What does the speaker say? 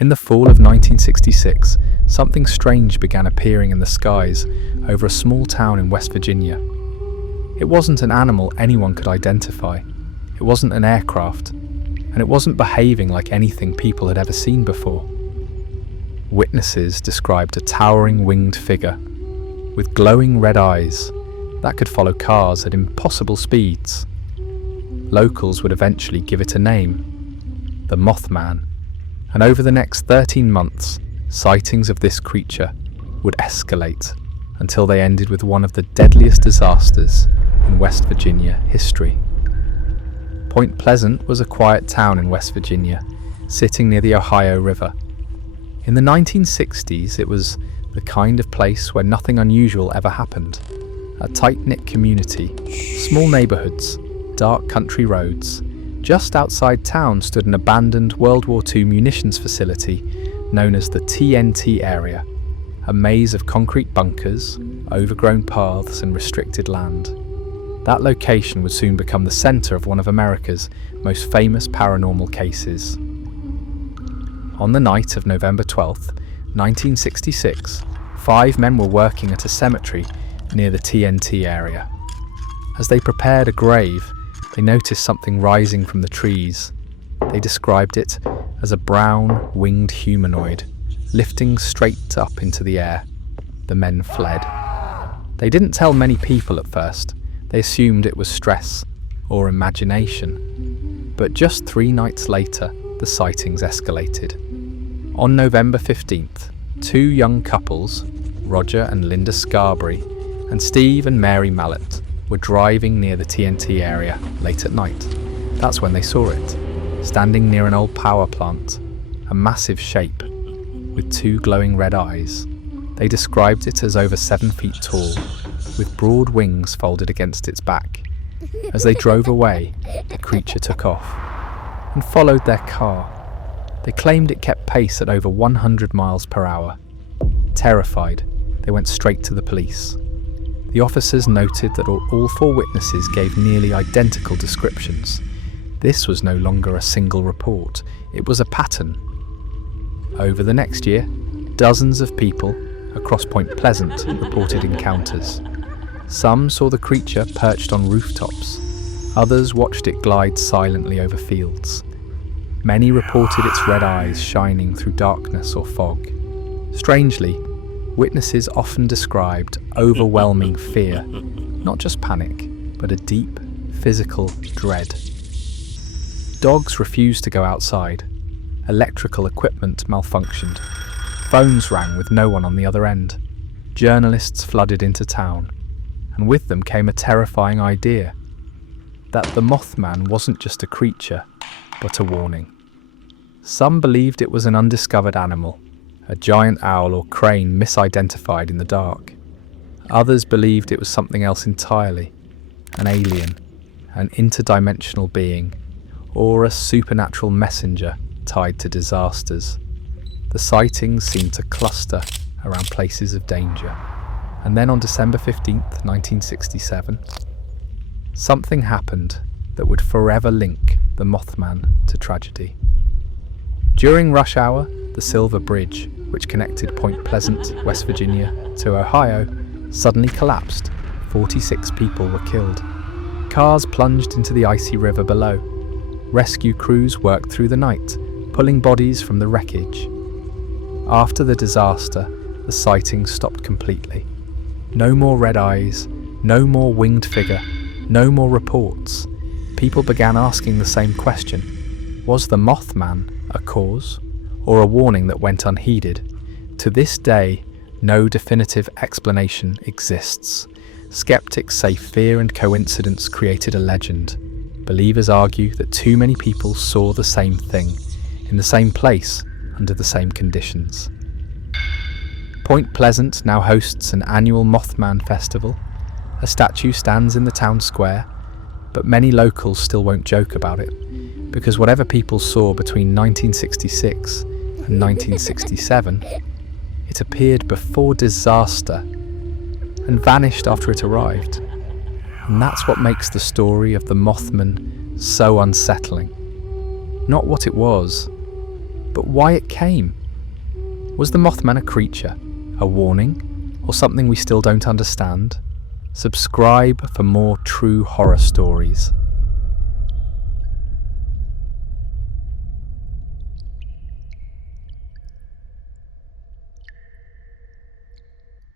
In the fall of 1966, something strange began appearing in the skies over a small town in West Virginia. It wasn't an animal anyone could identify. It wasn't an aircraft, and it wasn't behaving like anything people had ever seen before. Witnesses described a towering winged figure with glowing red eyes that could follow cars at impossible speeds. Locals would eventually give it a name, the Mothman, and over the next 13 months, sightings of this creature would escalate until they ended with one of the deadliest disasters in West Virginia history. Point Pleasant was a quiet town in West Virginia, sitting near the Ohio River. In the 1960s, it was the kind of place where nothing unusual ever happened. A tight-knit community, small neighborhoods, dark country roads. Just outside town stood an abandoned World War II munitions facility known as the TNT area, a maze of concrete bunkers, overgrown paths and restricted land. That location would soon become the center of one of America's most famous paranormal cases. On the night of November 12th, 1966, 5 men were working at a cemetery near the TNT area. As they prepared a grave, they noticed something rising from the trees. They described it as a brown, winged humanoid, lifting straight up into the air. The men fled. They didn't tell many people at first. They assumed it was stress or imagination. But just 3 nights later, the sightings escalated. On November 15th, 2 young couples, Roger and Linda Scarberry, and Steve and Mary Mallett, were driving near the TNT area late at night. That's when they saw it, standing near an old power plant, a massive shape with 2 glowing red eyes. They described it as over 7 feet tall, with broad wings folded against its back. As they drove away, the creature took off and followed their car. They claimed it kept pace at over 100 miles per hour. Terrified, they went straight to the police. The officers noted that all 4 witnesses gave nearly identical descriptions. This was no longer a single report, it was a pattern. Over the next year, dozens of people across Point Pleasant reported encounters. Some saw the creature perched on rooftops. Others watched it glide silently over fields. Many reported its red eyes shining through darkness or fog. Strangely, witnesses often described overwhelming fear, not just panic, but a deep, physical dread. Dogs refused to go outside. Electrical equipment malfunctioned. Phones rang with no one on the other end. Journalists flooded into town, and with them came a terrifying idea that the Mothman wasn't just a creature, but a warning. Some believed it was an undiscovered animal, a giant owl or crane misidentified in the dark. Others believed it was something else entirely, an alien, an interdimensional being, or a supernatural messenger tied to disasters. The sightings seemed to cluster around places of danger. And then on December 15th, 1967, something happened that would forever link the Mothman to tragedy. During rush hour, the Silver Bridge, which connected Point Pleasant, West Virginia, to Ohio, suddenly collapsed. 46 people were killed. Cars plunged into the icy river below. Rescue crews worked through the night, pulling bodies from the wreckage. After the disaster, the sightings stopped completely. No more red eyes, no more winged figure, no more reports. People began asking the same question. Was the Mothman a cause, or a warning that went unheeded? To this day, no definitive explanation exists. Skeptics say fear and coincidence created a legend. Believers argue that too many people saw the same thing, in the same place, under the same conditions. Point Pleasant now hosts an annual Mothman festival. A statue stands in the town square, but many locals still won't joke about it, because whatever people saw between 1966 and 1967, it appeared before disaster and vanished after it arrived. And that's what makes the story of the Mothman so unsettling. Not what it was, But why it came? Was the Mothman a creature, a warning, or something we still don't understand? Subscribe for more true horror stories.